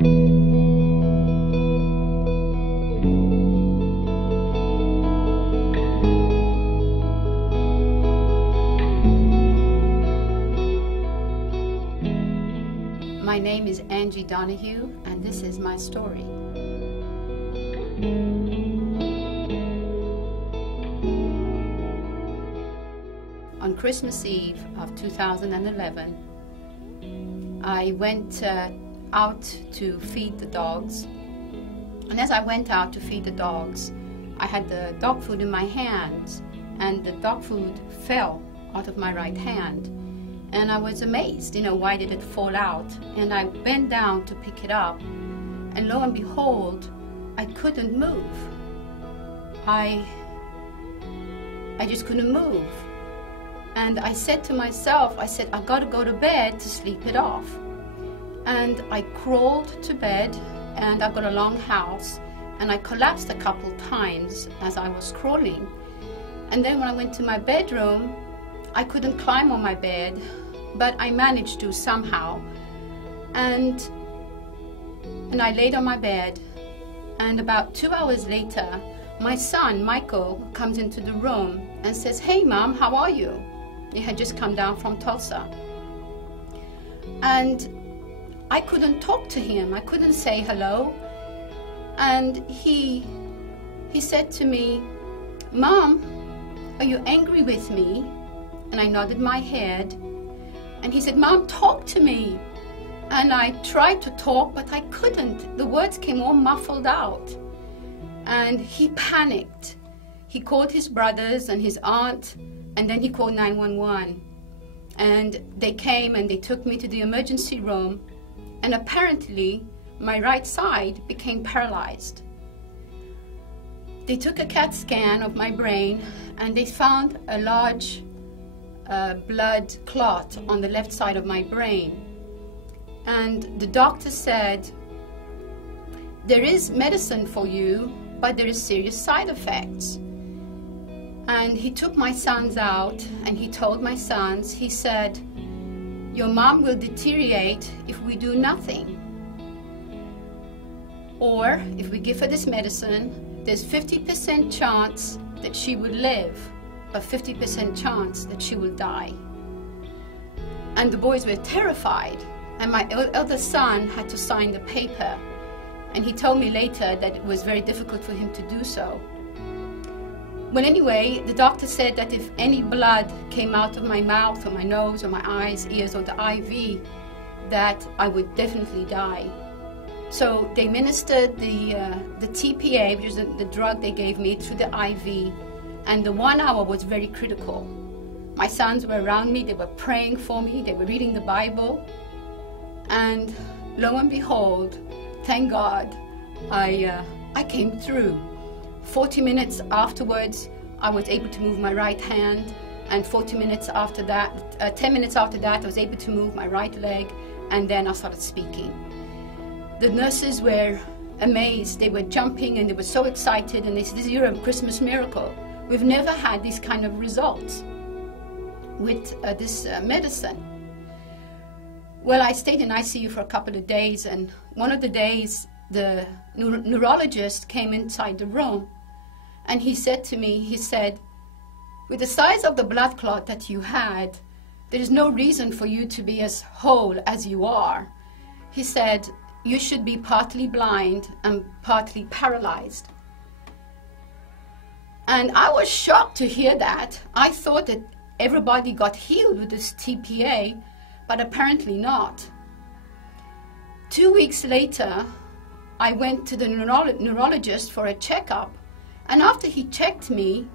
My name is Angie Donohue, and this is my story. On Christmas Eve of 2011, I went out to feed the dogs. And as I went out to feed the dogs, I had the dog food in my hands, and the dog food fell out of my right hand. And I was amazed, why did it fall out? And I bent down to pick it up, and lo and behold, I couldn't move. I just couldn't move. And I said to myself, I've got to go to bed to sleep it off. And I crawled to bed, and I've got a long house, and I collapsed a couple times as I was crawling. And then when I went to my bedroom, I couldn't climb on my bed, but I managed to somehow. And I laid on my bed, and about 2 hours later, my son, Michael, comes into the room and says, "Hey, Mom, how are you?" He had just come down from Tulsa. And I couldn't talk to him. I couldn't say hello. And he said to me, "Mom, are you angry with me?" And I nodded my head. And he said, "Mom, talk to me." And I tried to talk, but I couldn't. The words came all muffled out. And he panicked. He called his brothers and his aunt, and then he called 911. And they came and they took me to the emergency room. And apparently, my right side became paralyzed. They took a CAT scan of my brain, and they found a large blood clot on the left side of my brain. And the doctor said, "There is medicine for you, but there is serious side effects." And he took my sons out, and he told my sons, he said, "Your mom will deteriorate if we do nothing. Or if we give her this medicine, there's 50% chance that she would live, a 50% chance that she will die." And the boys were terrified, and my eldest son had to sign the paper. And he told me later that it was very difficult for him to do so. Well, anyway, the doctor said that if any blood came out of my mouth or my nose or my eyes, ears, or the IV, that I would definitely die. So they administered the TPA, which is the drug they gave me, through the IV. And the 1 hour was very critical. My sons were around me, they were praying for me, they were reading the Bible. And lo and behold, thank God, I came through. 40 minutes afterwards, I was able to move my right hand. And 40 minutes after that, 10 minutes after that, I was able to move my right leg. And then I started speaking. The nurses were amazed. They were jumping and they were so excited. And they said, "This is your Christmas miracle. We've never had these kind of results with this medicine." Well, I stayed in ICU for a couple of days, and one of the days the neurologist came inside the room, and he said to me, he said, "With the size of the blood clot that you had, there is no reason for you to be as whole as you are." He said, "You should be partly blind and partly paralyzed." And I was shocked to hear that. I thought that everybody got healed with this TPA, but apparently not. 2 weeks later, I went to the neurologist for a checkup, and after he checked me,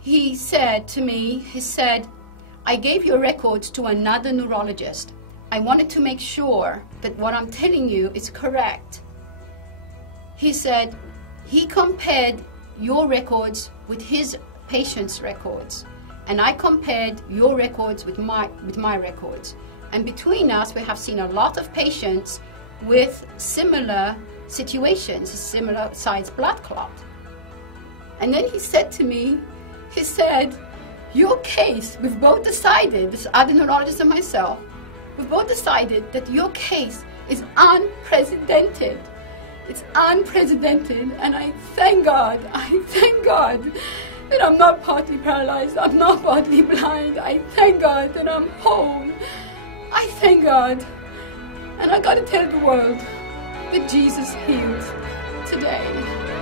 he said to me, he said, "I gave your records to another neurologist. I wanted to make sure that what I'm telling you is correct." He said he compared your records with his patient's records, and I compared your records with my records. And between us, we have seen a lot of patients with similar situations, a similar size blood clot. And then he said to me, he said, "Your case, we've both decided," this other neurologist and myself, "we've both decided that your case is unprecedented. It's unprecedented, and I thank God that I'm not partly paralyzed, I'm not partly blind. I thank God that I'm whole. I thank God. And I got to tell the world that Jesus heals today.